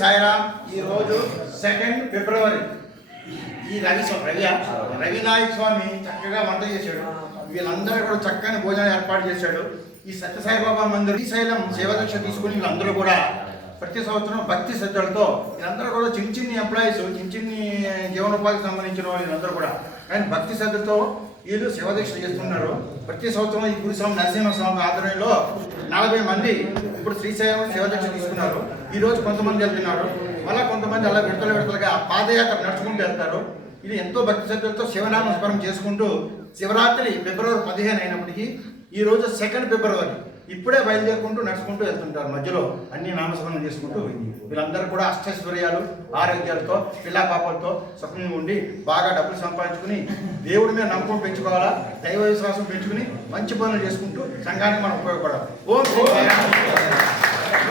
సాయిరామ్. ఈరోజు 2 ఫిబ్రవరి. ఈ రవి నాయక్ స్వామి చక్కగా వంట చేశాడు. వీళ్ళందరూ కూడా చక్కని భోజనం ఏర్పాటు చేశాడు. ఈ సత్యసాయిబాబా మందిర్ శ్రీశైలం సేవాదీక్ష తీసుకుని వీళ్ళందరూ కూడా ప్రతి సంవత్సరం భక్తి శ్రద్ధలతో వీళ్ళందరూ కూడా చిన్ని ఎంప్లాయీస్, చిన్ని జీవనోపాధికి సంబంధించిన వాళ్ళు వీళ్ళందరూ కూడా కానీ భక్తి శ్రద్ధతో వీళ్ళు సేవాదీక్ష చేస్తున్నారు. ప్రతి సంవత్సరం ఈ గురుస్వామి నరసింహస్వామి ఆధ్వర్యంలో 40 మంది ఇప్పుడు శ్రీశైలం సేవాదీక్ష తీసుకున్నారు. ఈరోజు కొంతమంది వెళ్తున్నారు, మళ్ళీ కొంతమంది అలా విడతలుగా పాదయాత్ర నడుచుకుంటూ వెళ్తారు. ఇది ఎంతో భక్తి శ్రద్ధలతో శివనామ స్మరణ చేసుకుంటూ శివరాత్రి ఫిబ్రవరి 15 అయినప్పటికీ ఈరోజు 2 ఫిబ్రవరి ఇప్పుడే బయలుదేరుకుంటూ నడుచుకుంటూ వెళ్తుంటారు. మధ్యలో అన్ని నామస్మరణ చేసుకుంటూ వీళ్ళందరూ కూడా అష్టైశ్వర్యాలు ఆరోగ్యాలతో పిల్లా పాపలతో సుఖంగా ఉండి బాగా డబ్బులు సంపాదించుకుని దేవుడి మీద నమ్మకం పెంచుకోవాలా, దైవ విశ్వాసం పెంచుకుని మంచి పనులు చేసుకుంటూ సంఘానికి మనం ఉపయోగపడాలి. ఓం శ్రీ